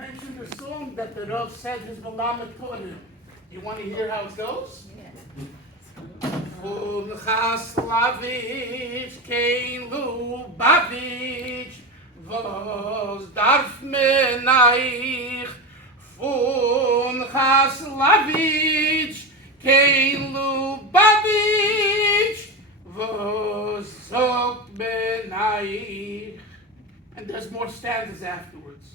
mentioned the song that the Rav said his Malamed taught him. You want to hear how it goes? Chaslavich kein Lubavich was darf menaich von Chaslavich kein Lubavich was sagt menaich. And there's more stanzas afterwards.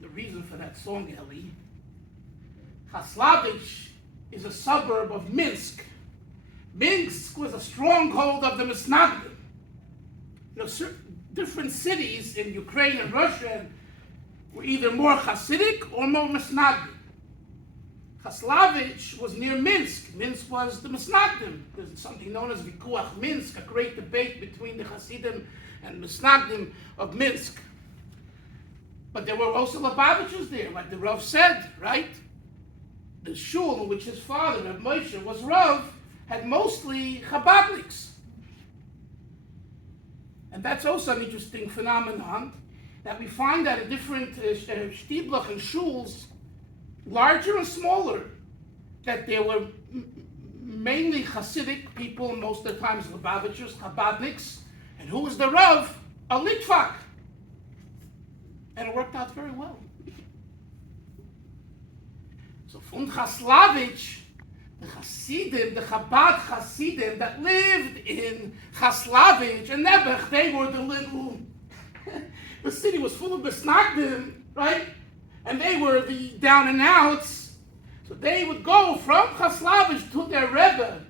The reason for that song, Eli, Chaslavich is a suburb of Minsk. Minsk was a stronghold of the Misnagdim. Different cities in Ukraine and Russia were either more Hasidic or more Misnagdim. Chaslavich was near Minsk. Minsk was the Misnagdim. There's something known as Vikuach Minsk, a great debate between the Hasidim and Misnagdim of Minsk. But there were also Lubavitchers there, like the Rav said, right? The shul in which his father, Reb Moshe, was Rav, had mostly Chabadniks. And that's also an interesting phenomenon, that we find that in different shtiblach and shuls, larger and smaller, that there were mainly Hasidic people, most of the times Lubavitchers, Chabadniks, and who was the Rav? A Litvak. And it worked out very well. So from Chaslavich, the Hasidim, the Chabad Hasidim that lived in Chaslavich and Nebuch, they were the little, the city was full of Besnagdim, right? And they were the down and outs. So they would go from Chaslavich to their Rebbe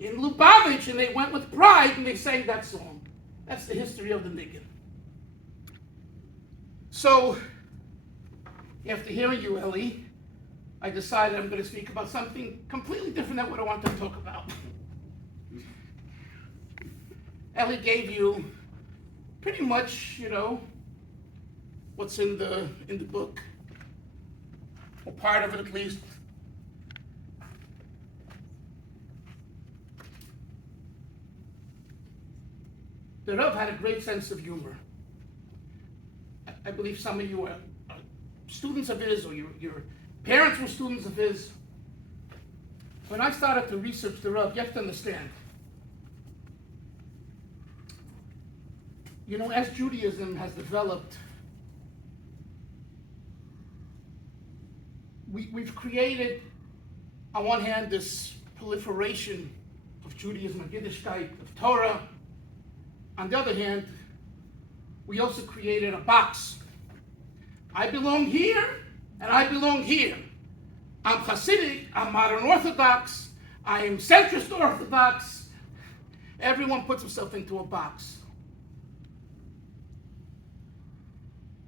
in Lubavitch, and they went with pride and they sang that song. That's the history of the Niggin. So, after hearing you, Eli, I decided I'm going to speak about something completely different than what I want to talk about. Eli gave you pretty much, what's in the book, or part of it at least. The Rav had a great sense of humor. I believe some of you are students of his, or your parents were students of his. When I started to research the Rav, you have to understand, as Judaism has developed, we've created, on one hand, this proliferation of Judaism, of Yiddishkeit, of Torah. On the other hand, we also created a box. I belong here, and I belong here. I'm Hasidic, I'm modern Orthodox, I am centrist Orthodox. Everyone puts himself into a box.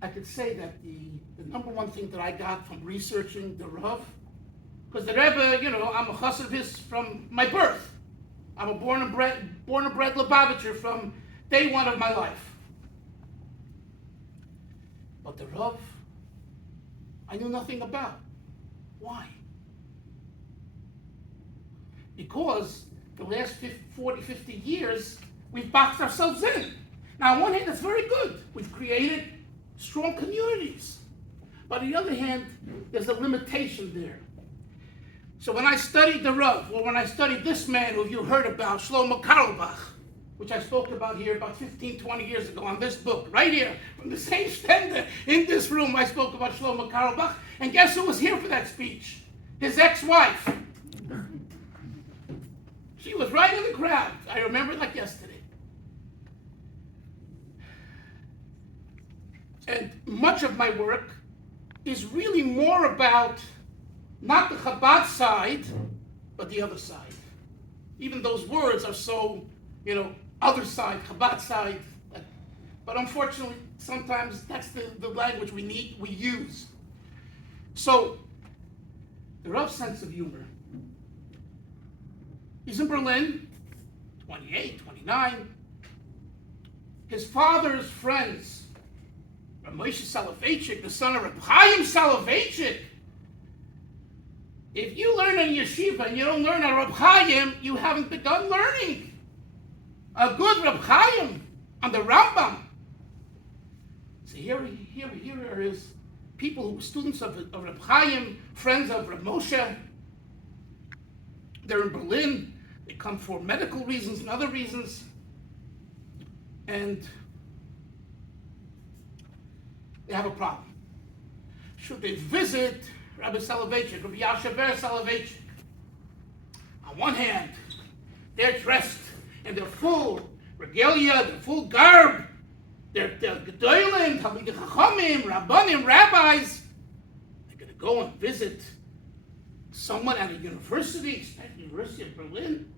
I could say that the number one thing that I got from researching the Rav, because the Rebbe, I'm a chassid of his from my birth. I'm a born and bred Lubavitcher from day one of my life. But the Rav, I knew nothing about. Why? Because the last 40, 50 years, we've boxed ourselves in. Now, on one hand, that's very good. We've created strong communities. But on the other hand, there's a limitation there. So when I studied the Rav, or when I studied this man who you heard about, Shlomo Carlebach, which I spoke about here about 15, 20 years ago on this book, right here, from the same stender in this room, I spoke about Shlomo Carlebach, and guess who was here for that speech? His ex-wife. She was right in the crowd. I remember it like yesterday. And much of my work is really more about not the Chabad side, but the other side. Even those words are so, other side, Chabad side. But unfortunately, sometimes that's the language we use. So, the Rav's sense of humor. He's in Berlin, 28, 29. His father's friends, Rabbi Moshe Soloveitchik, the son of Rabbi Chaim Soloveitchik. If you learn in yeshiva and you don't learn on Rabbi Chaim, you haven't begun learning. A good Rabbi Chaim on the Rambam. So here are his people who were students of Rabbi Chaim, friends of Rabbi Moshe. They're in Berlin. They come for medical reasons and other reasons. And they have a problem. Should they visit Rabbi Soloveitchik, Rabbi Yasha Ber Soloveitchik? On one hand, they're dressed in their full regalia, their full garb. They're Gedolim, Talmidei Chachamim, Rabbanim, rabbis. They're going to go and visit someone at a university, especially the University of Berlin.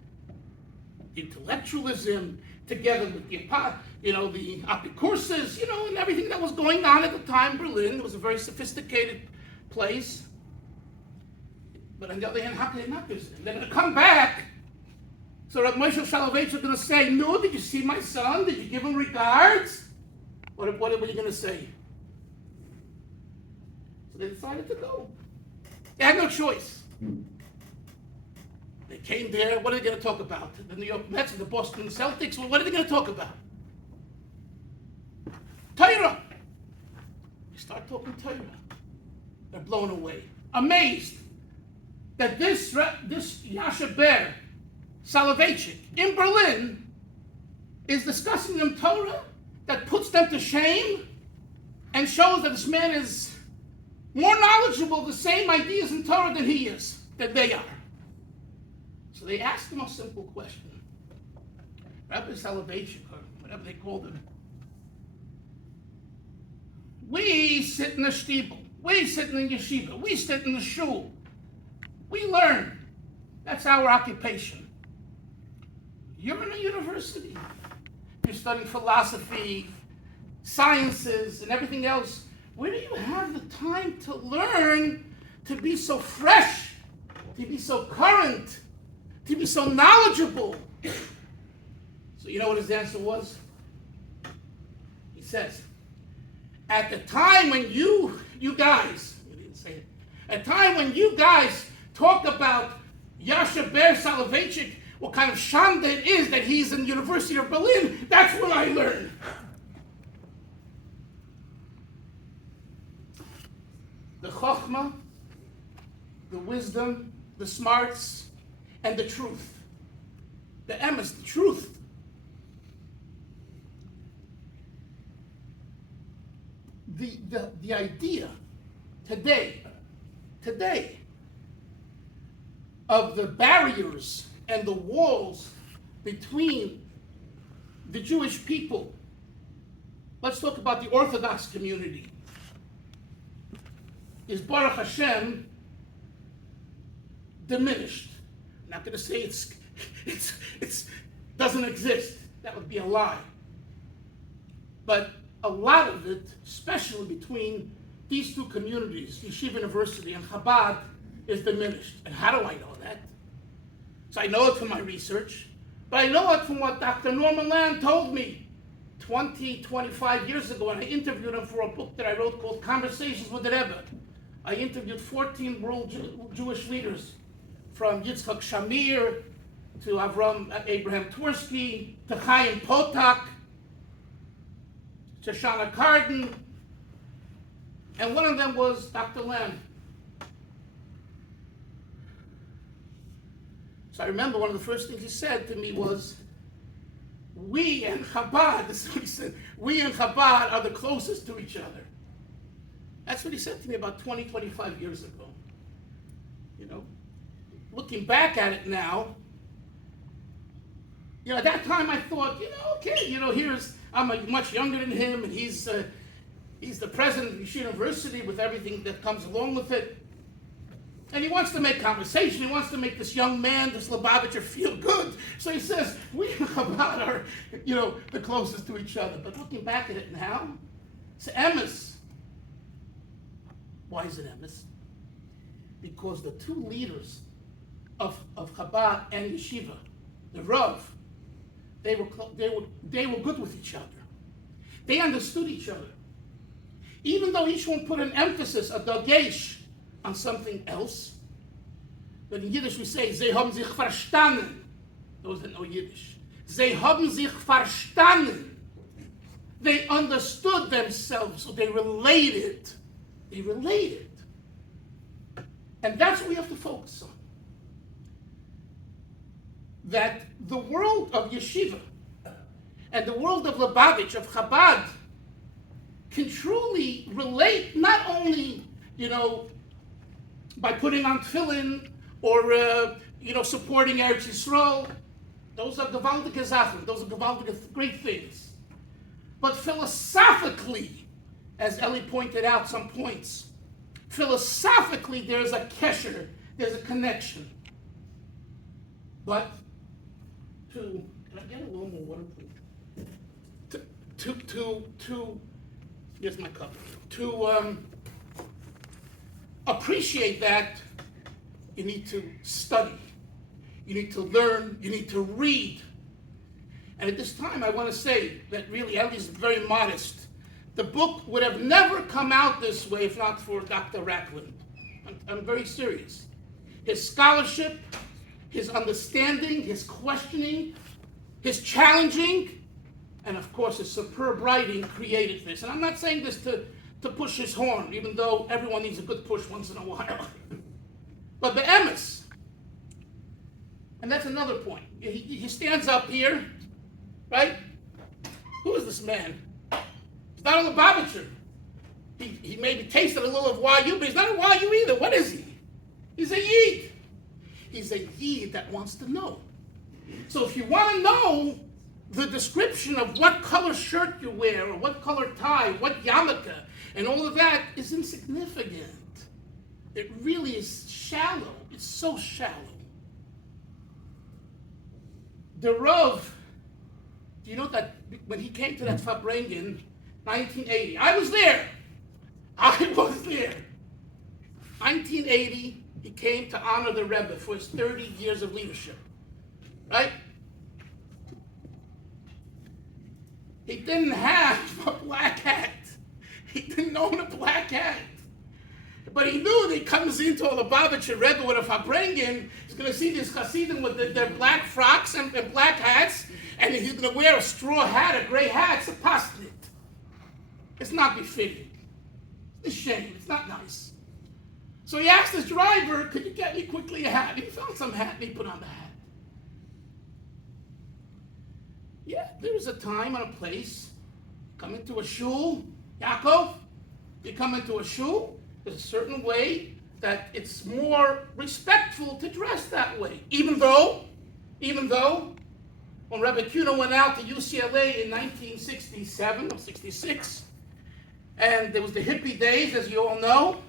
Intellectualism, together with the Apicurses, and everything that was going on at the time. Berlin was a very sophisticated place. But on the other hand, how can they not visit him? They're going to come back. So Rabbi Moshe Soloveitchik is going to say, no, did you see my son? Did you give him regards? What are you going to say? So they decided to go. They had no choice. They came there. What are they going to talk about? The New York Mets and the Boston Celtics? Well, what are they going to talk about? Torah. They start talking Torah. They're blown away, amazed that this Yasha Ber Soloveitchik in Berlin is discussing them Torah that puts them to shame and shows that this man is more knowledgeable of the same ideas in Torah than they are. So they asked him a simple question. Rabbi Soloveitchik, or whatever they called him, we sit in the shtibel, we sit in the yeshiva, we sit in the shul, we learn. That's our occupation. You're in a university. You're studying philosophy, sciences, and everything else. Where do you have the time to learn, to be so fresh, to be so current, to be so knowledgeable? So you know what his answer was? He says, at the time when you guys, he didn't say it, at the time when you guys talk about Yasha Ber Soloveitchik, what kind of shanda it is that he's in the University of Berlin, that's when I learned. The chokhmah, the wisdom, the smarts, and the truth. The emes, the truth. The idea today, of the barriers and the walls between the Jewish people. Let's talk about the Orthodox community. Is Baruch Hashem diminished? I'm not going to say it's doesn't exist. That would be a lie. But a lot of it, especially between these two communities, Yeshiva University and Chabad, is diminished. And how do I know that? So I know it from my research, but I know it from what Dr. Norman Land told me 25 years ago when I interviewed him for a book that I wrote called Conversations with the Rebbe. I interviewed 14 world Jewish leaders, from Yitzchak Shamir to Abraham Twersky to Chaim Potok to Shana Carden, and one of them was Dr. Land. So I remember one of the first things he said to me was, we and Chabad, this is what he said, we and Chabad are the closest to each other. That's what he said to me about 25 years ago. Looking back at it now, at that time I thought, okay, I'm much younger than him, and he's the president of Yeshiva University with everything that comes along with it. And he wants to make conversation. He wants to make this young man, this Lubavitcher, feel good. So he says, we and Chabad are, the closest to each other. But looking back at it now, it's emes. Why is it emes? Because the two leaders of Chabad and Yeshiva, the Rav, they were good with each other. They understood each other. Even though each one put an emphasis, a dagesh, on something else, but in Yiddish we say, sie haben sich verstanden. Those that know Yiddish. Sie haben sich verstanden. They understood themselves, so they related. They related. And that's what we have to focus on. That the world of yeshiva and the world of Lubavitch, of Chabad, can truly relate not only, by putting on tefillin or, supporting Eretz Yisrael. Those are gewaltige Sachen. Those are gewaltige great things. But philosophically, as Eli pointed out some points, philosophically there's a kesher, there's a connection. But can I get a little more water, please? Here's my cup. To appreciate that, you need to study. You need to learn. You need to read. And at this time, I want to say that really, Eli is very modest. The book would have never come out this way if not for Dr. Racklin. I'm very serious. His scholarship, his understanding, his questioning, his challenging, and of course his superb writing created this. And I'm not saying this to push his horn, even though everyone needs a good push once in a while. But the emes, and that's another point. He stands up here, right? Who is this man? He's not a Lubavitcher. He maybe tasted a little of YU, but he's not a YU either. What is he? He's a Yid. He's a Yid that wants to know. So if you want to know the description of what color shirt you wear, or what color tie, what yarmulke, and all of that is insignificant. It really is shallow. It's so shallow. The Rav, do you know that when he came to that Fabrengen, 1980, I was there. 1980, he came to honor the Rebbe for his 30 years of leadership, right? He didn't have a black hat. He didn't own a black hat. But he knew that he comes into a Lubavitcher Rebbe with a Fabrengen, he's going to see these Hasidim with their black frocks and black hats, and he's going to wear a straw hat, a gray hat. It's a pasnit. It's not befitting. It's a shame. It's not nice. So he asked his driver, could you get me quickly a hat? He found some hat and he put on the hat. Yeah, there was a time and a place. Come into a shul, Yaakov, you come into a shul, there's a certain way that it's more respectful to dress that way. Even though, when Rabbi Kuna went out to UCLA in 1967 or 66, and there was the hippie days, as you all know,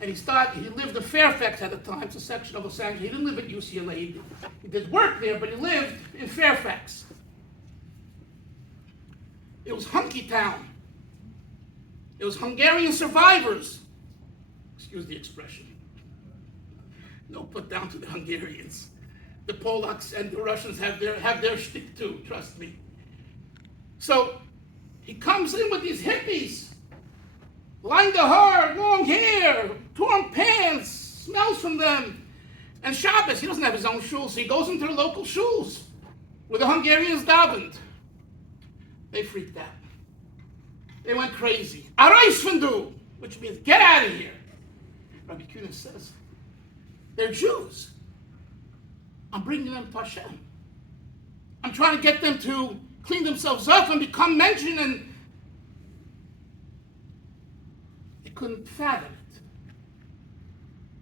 and he lived in Fairfax at the time, it's a section of Los Angeles. He didn't live at UCLA, he did work there, but he lived in Fairfax. It was hunky town. It was Hungarian survivors. Excuse the expression. No put down to the Hungarians. The Polacks and the Russians have their shtick too, trust me. So he comes in with these hippies. Lined hair, long hair, torn pants, smells from them. And Shabbos, he doesn't have his own shul, so he goes into the local shuls where the Hungarians davened. They freaked out. They went crazy. Areisvendu, which means get out of here. Rabbi Kuna says, they're Jews. I'm bringing them to Hashem. I'm trying to get them to clean themselves up and become mentioned, and he couldn't fathom it.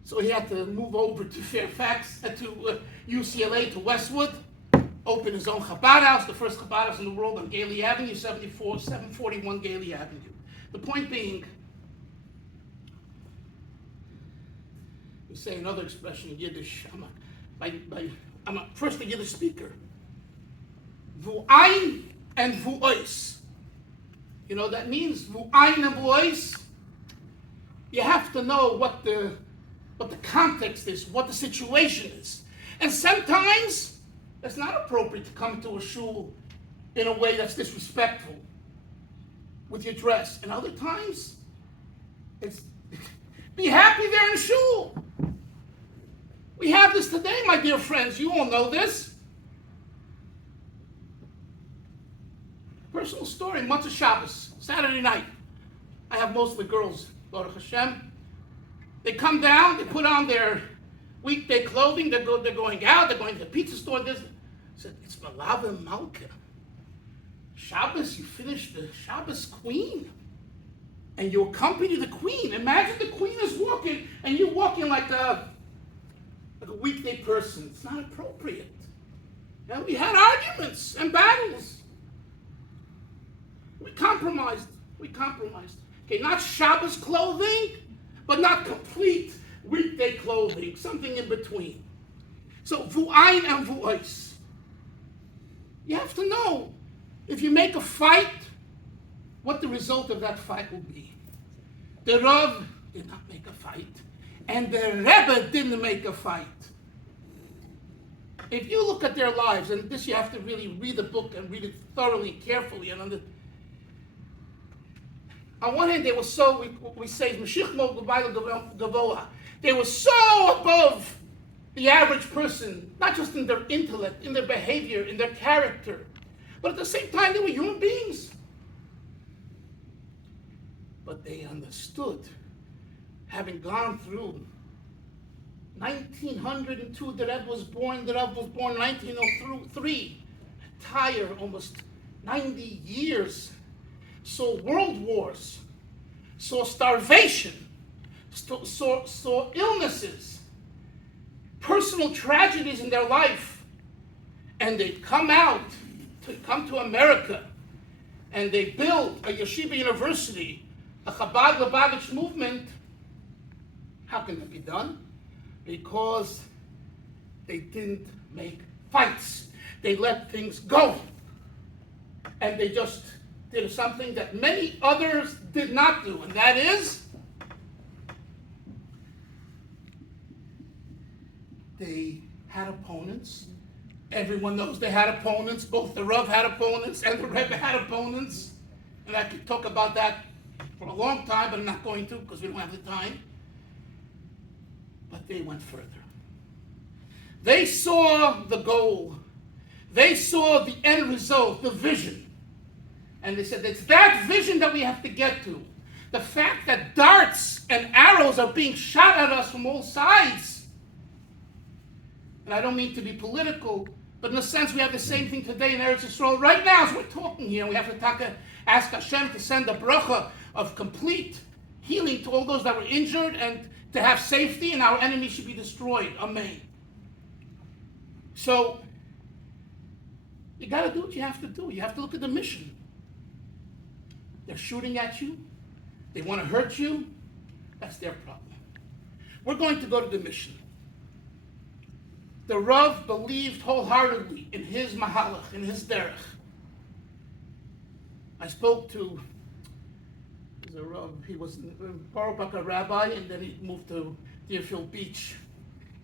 So he had to move over to Fairfax, to UCLA, to Westwood, open his own Chabad House, the first Chabad House in the world on Gailey Avenue, 741 Gailey Avenue. The point being, we say another expression in Yiddish. I'm first a Yiddish speaker. Vu'ain and vu'ois. You know, that means vu'ain and vu'ois. You have to know what the context is, what the situation is. And sometimes it's not appropriate to come to a shul in a way that's disrespectful with your dress. And other times, it's be happy there in shul. We have this today, my dear friends. You all know this. personal story, Motzei Shabbos, Saturday night. I have most of the girls, Baruch Hashem. They come down, they put on their weekday clothing, they're going out, they're going to the pizza store. I said, it's Malava Malka. Shabbos, you finish the Shabbos queen. And you accompany the queen. Imagine the queen is walking, and you're walking like a weekday person. It's not appropriate. And we had arguments and battles. We compromised. Okay, not Shabbos clothing, but not complete weekday clothing. Something in between. So, vu'ayin and vu'ais. You have to know, if you make a fight, what the result of that fight will be. The Rav did not make a fight, and the Rebbe didn't make a fight. If you look at their lives, and this you have to really read the book and read it thoroughly, carefully, and on one hand, they were so, we say, they were so above the average person, not just in their intellect, in their behavior, in their character, but at the same time, they were human beings. But they understood, having gone through 1902, the Rebbe was born in 1903, entire almost 90 years, saw world wars, saw starvation, saw illnesses, personal tragedies in their life, and they come to America, and they build a yeshiva university, a Chabad Lubavitch movement. How can that be done? Because they didn't make fights. They let things go. And they just did something that many others did not do, and that is they had opponents. Everyone knows they had opponents. Both the Rav had opponents and the Rebbe had opponents. And I could talk about that for a long time, but I'm not going to because we don't have the time. But they went further. They saw the goal. They saw the end result, the vision. And they said, it's that vision that we have to get to. The fact that darts and arrows are being shot at us from all sides. And I don't mean to be political, but in a sense we have the same thing today in Eretz Yisrael. Right now, as we're talking here, we have to ask Hashem to send a bracha of complete healing to all those that were injured and to have safety, and our enemies should be destroyed. Amen. So, you got to do what you have to do. You have to look at the mission. They're shooting at you. They want to hurt you. That's their problem. We're going to go to the mission. The Rav believed wholeheartedly in his mahalach, in his derech. I spoke to the Rav. He was a rabbi, and then he moved to Deerfield Beach.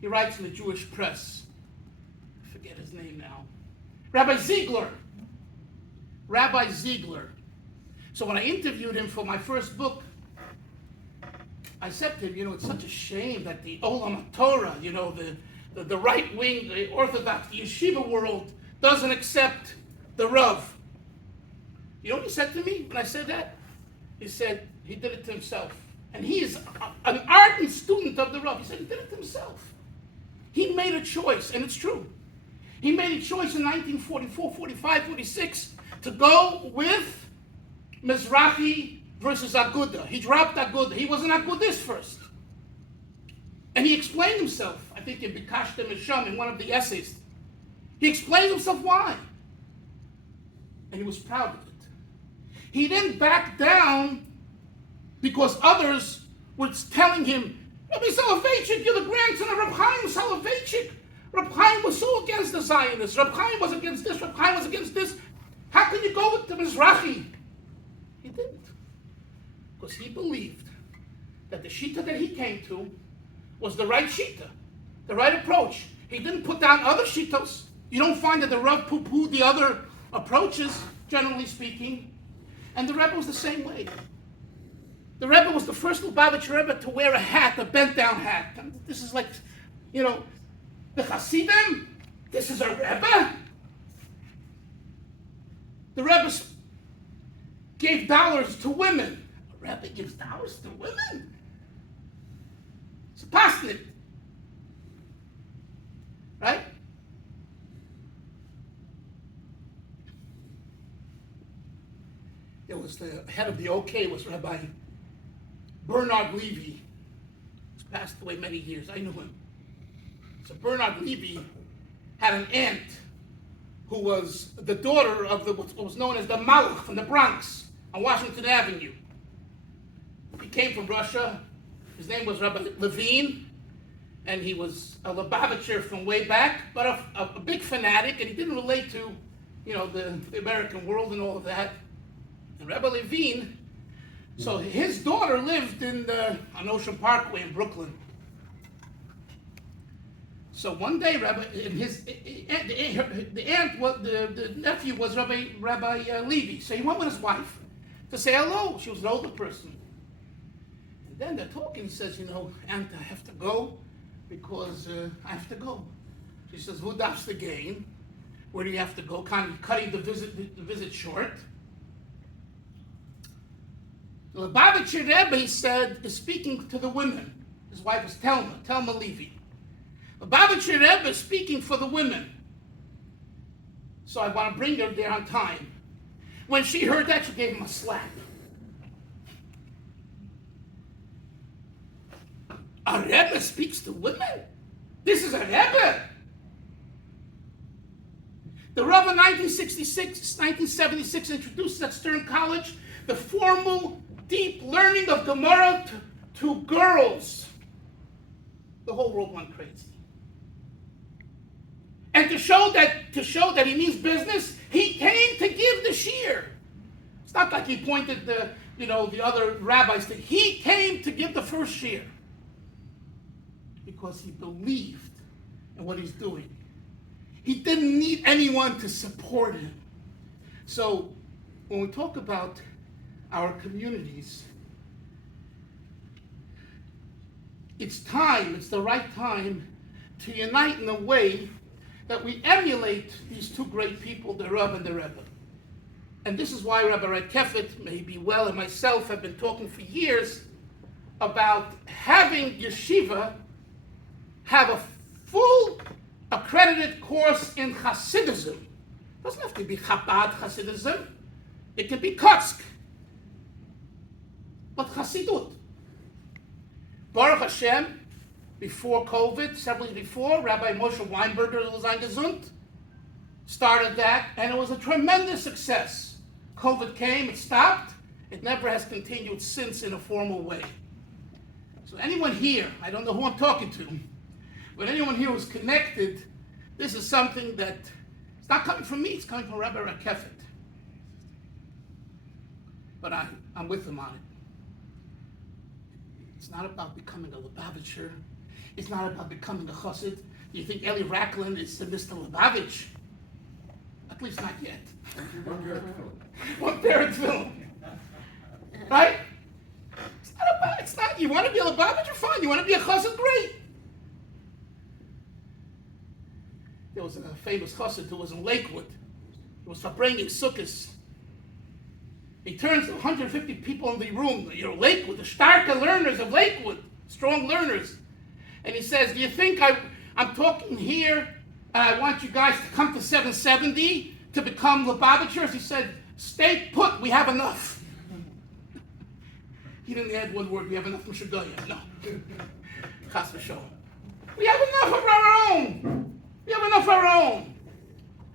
He writes in the Jewish press. I forget his name now. Rabbi Ziegler. So when I interviewed him for my first book, I said to him, it's such a shame that the Olam Torah, the right wing, the Orthodox, the yeshiva world doesn't accept the Rav. You know what he said to me when I said that? He said he did it to himself. And he is an ardent student of the Rav. He said he did it to himself. He made a choice, and it's true. He made a choice in 1944, 45, 46 to go with Mizrahi versus Aguda. He dropped Aguda. He was an Agudist first. And he explained himself, I think in Bikashta Misham, in one of the essays. He explained himself why. And he was proud of it. He didn't back down because others were telling him, Rabbi Soloveitchik, you're the grandson of Rabbi Chaim Soloveitchik. Rabbi Chaim was so against the Zionists. Rabbi Chaim was against this. Rabbi Chaim was against this. How can you go with the Mizrahi? He didn't. Because he believed that the Shita that he came to was the right Shita, the right approach. He didn't put down other Shitos. You don't find that the Rav poo-pooed the other approaches, generally speaking. And the Rebbe was the same way. The Rebbe was the first Lubavitch Rebbe to wear a hat, a bent-down hat. And this is like, the Hasidim, this is a Rebbe. The Rebbe gave dollars to women. A rabbi gives dollars to women? It's a pasnik. Right? There was the head of the OK was Rabbi Bernard Levy. He's passed away many years. I knew him. So Bernard Levy had an aunt who was the daughter of what was known as the Malach from the Bronx on Washington Avenue. He came from Russia. His name was Rabbi Levine, and he was a Lubavitcher from way back, but a big fanatic, and he didn't relate to, the American world and all of that. And Rabbi Levine, so his daughter lived on Ocean Parkway in Brooklyn. So one day, the nephew was Rabbi Levy. So he went with his wife to say hello. She was an older person. And then they're talking. He says, Aunt, I have to go because I have to go. She says, who darfst the gain? Where do you have to go? Kind of cutting the visit short. The Lubavitcher Rebbe, he said, is speaking to the women. His wife is Telma Levy. The Lubavitcher Rebbe is speaking for the women. So I want to bring her there on time. When she heard that, she gave him a slap. A Rebbe speaks to women? This is a Rebbe? The Rebbe in 1976 introduces at Stern College the formal, deep learning of Gemara to girls. The whole world went crazy. And to show that he means business, he came to give the shear. It's not like he pointed the other rabbis to. He came to give the first shear because he believed in what he's doing. He didn't need anyone to support him. So when we talk about our communities, it's the right time to unite in a way that we emulate these two great people, the Rav and the Rebbe. And this is why Rabbi Rekefet, maybe Well, and myself have been talking for years about having yeshiva have a full accredited course in Hasidism. It doesn't have to be Chabad Hasidism. It can be Kotsk. But Hasidut. Baruch Hashem, before COVID, several years before, Rabbi Moshe Weinberger was eingezunt, started that, and it was a tremendous success. COVID came, it stopped, it never has continued since in a formal way. So anyone here, I don't know who I'm talking to, but anyone here who's connected, this is something that, it's not coming from me, it's coming from Rabbi Rekefet. But I'm with him on it. It's not about becoming a Lubavitcher. It's not about becoming a chassid. You think Eli Racklin is the Mr. Lubavitch? At least not yet. One parent film. Right? It's not, you want to be a Lubavitcher? Fine. You want to be a chassid? Great. There was a famous chassid who was in Lakewood. He was bringing sukkahs. He turns to 150 people in the room, Lakewood, the starke learners of Lakewood, strong learners. And he says, do you think I'm talking here and I want you guys to come to 770 to become Lubavitchers? He said, stay put, we have enough. He didn't add one word, we have enough from Shagoya. No. Chas v'sholom. We have enough of our own. We have enough of our own.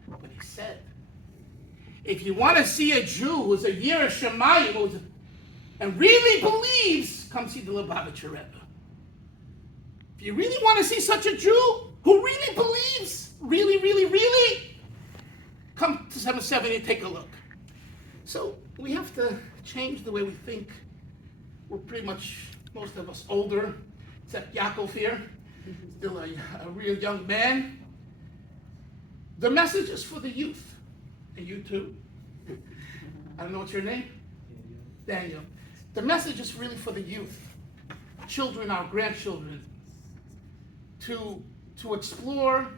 But he said, if you want to see a Jew who's a Yireh Shamayim and really believes, come see the Lubavitcher Rebbe. If you really want to see such a Jew who really believes, really, come to 770 and take a look. So we have to change the way we think. We're pretty much, most of us older, except Yaakov here, still a real young man. The message is for the youth. And you too. I don't know what's your name? Daniel. The message is really for the youth, our children, our grandchildren, to explore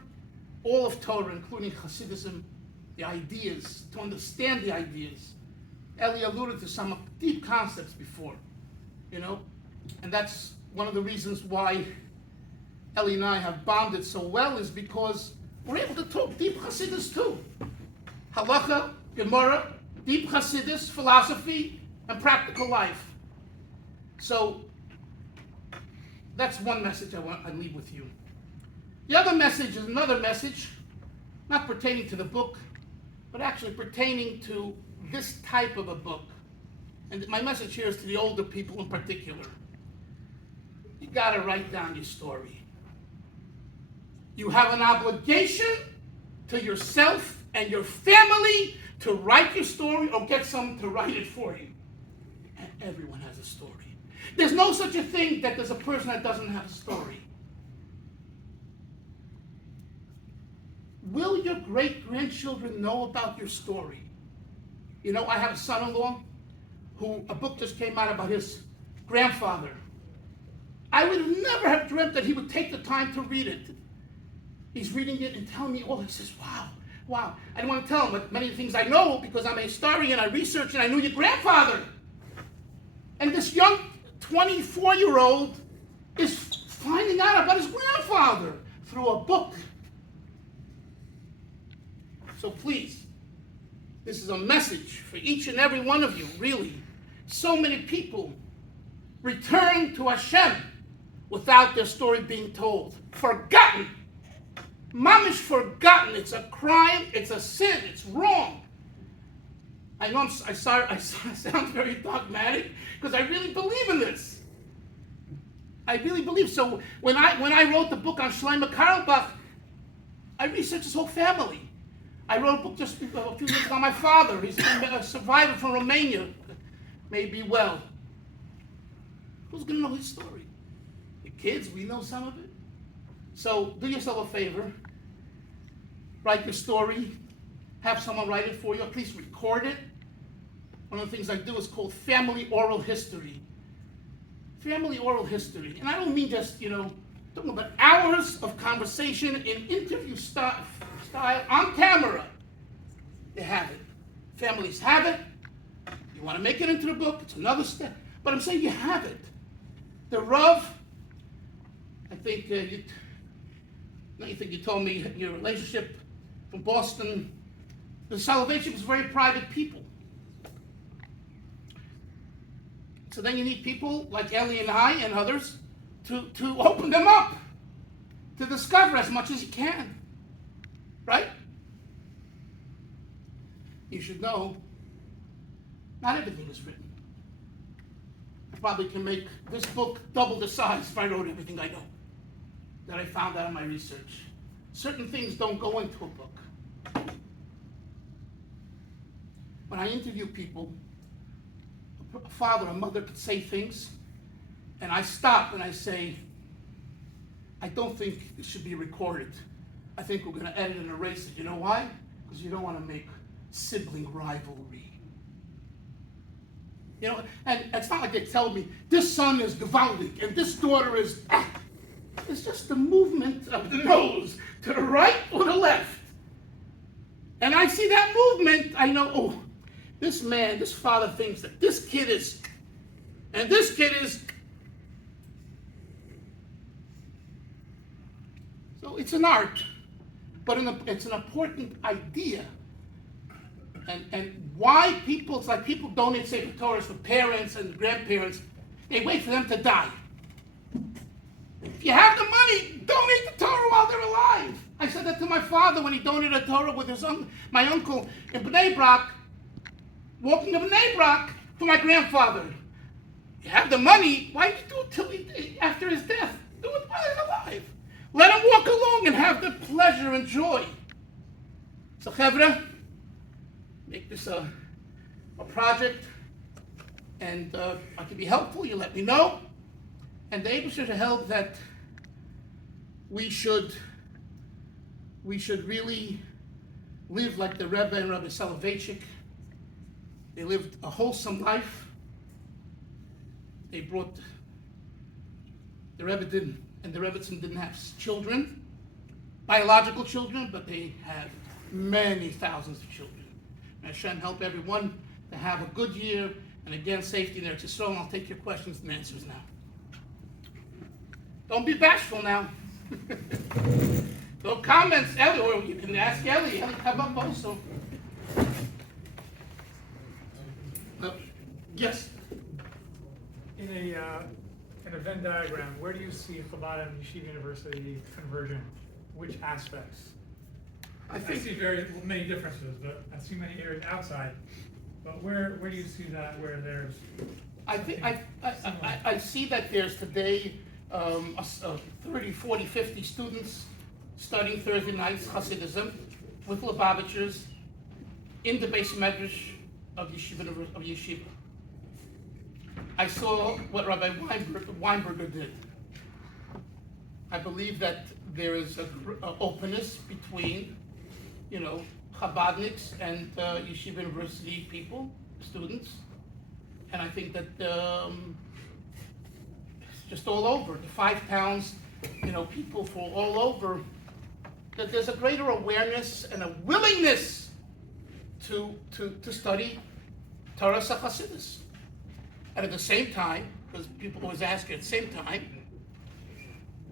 all of Torah, including Hasidism, the ideas, to understand the ideas, Eli alluded to some deep concepts before, you know, and that's one of the reasons why Eli and I have bonded so well, is because we're able to talk deep Hasidus too. Halacha, Gemara, deep Hasidus, philosophy, and practical life. So that's one message I leave with you. The other message is another message, not pertaining to the book, but actually pertaining to this type of a book. And my message here is to the older people in particular. You gotta write down your story. You have an obligation to yourself and your family to write your story or get someone to write it for you. And everyone has a story. There's no such a thing that there's a person that doesn't have a story. Will your great-grandchildren know about your story? You know, I have a son-in-law who a book just came out about his grandfather. I would never have dreamt that he would take the time to read it. He's reading it and telling me, oh, he says, wow. I didn't want to tell him, but many things I know because I'm a historian, I researched, and I knew your grandfather. And this young 24-year-old is finding out about his grandfather through a book. So please, this is a message for each and every one of you, really. So many people return to Hashem without their story being told. Forgotten. Mamish forgotten. It's a crime, it's a sin, it's wrong. I know I sound very dogmatic because I really believe in this. I really believe. So when I wrote the book on Shlomo Carlebach, I researched his whole family. I wrote a book just a few years ago on my father. He's a survivor from Romania. May be well. Who's going to know his story? The kids, we know some of it. So do yourself a favor. Write your story. Have someone write it for you. At least record it. One of the things I do is called family oral history. Family oral history. And I don't mean just, talking about hours of conversation in interview style on camera. They have it. Families have it. You want to make it into the book, it's another step. But I'm saying you have it. The Rav, I think you told me your relationship from Boston, the Salvation was very private people. So then you need people like Ellie and I and others to open them up, to discover as much as you can. Right? You should know not everything is written. I probably can make this book double the size if I wrote everything I know that I found out in my research. Certain things don't go into a book. When I interview people, a father or mother could say things, and I stop and I say, I don't think it should be recorded. I think we're going to edit and erase it. You know why? Because you don't want to make sibling rivalry. And it's not like they tell me, this son is gewaldig and this daughter is... It's just the movement of the nose to the right or the left. And I see that movement, I know, this father thinks that this kid is... And this kid is... So it's an art. But it's an important idea. And why people, it's like people donate Sefer Torahs for parents and grandparents. They wait for them to die. If you have the money, donate the Torah while they're alive. I said that to my father when he donated a Torah with my uncle in Bnei Brak, walking to Bnei Brak for my grandfather. You have the money, why did you do it after his death? Do it while he's alive. Let him walk along and have the pleasure and joy. So, Chevra, make this a project, and I can be helpful. You let me know. And the Abishur held that we should really live like the Rebbe and Rabbi Soloveitchik. They lived a wholesome life. They brought the Rebbe didn't. And the Rebbetzin didn't have children, biological children, but they had many thousands of children. May Hashem help everyone to have a good year, and again, safety in Eretz Yisrael. And I'll take your questions and answers now. Don't be bashful now. No comments, Ellie, or you can ask Ellie. Ellie, come up also. Yes. In a Venn diagram, where do you see Chabad and Yeshiva University converging? Which aspects? I see very many differences, but I see many areas outside. But where do you see that where there's? I see that there's today 30, 40, 50 students studying Thursday nights Hasidism with Lubavitchers in the base medrash of Yeshiva. I saw what Rabbi Weinberger did. I believe that there is an openness between, Chabadniks and Yeshiva University people, students, and I think that it's just all over. The 5 towns, people from all over, that there's a greater awareness and a willingness to study Torah Chassidus. And at the same time, because people always ask at the same time,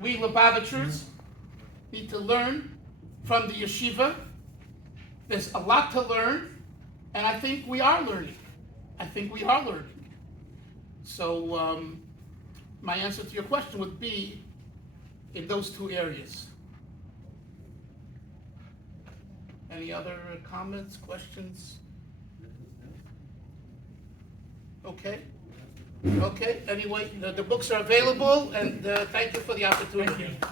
we Lubavitchers need to learn from the yeshiva. There's a lot to learn, and I think we are learning. So my answer to your question would be in those 2 areas. Any other comments, questions? Okay. Anyway, the books are available, and thank you for the opportunity. Thank you.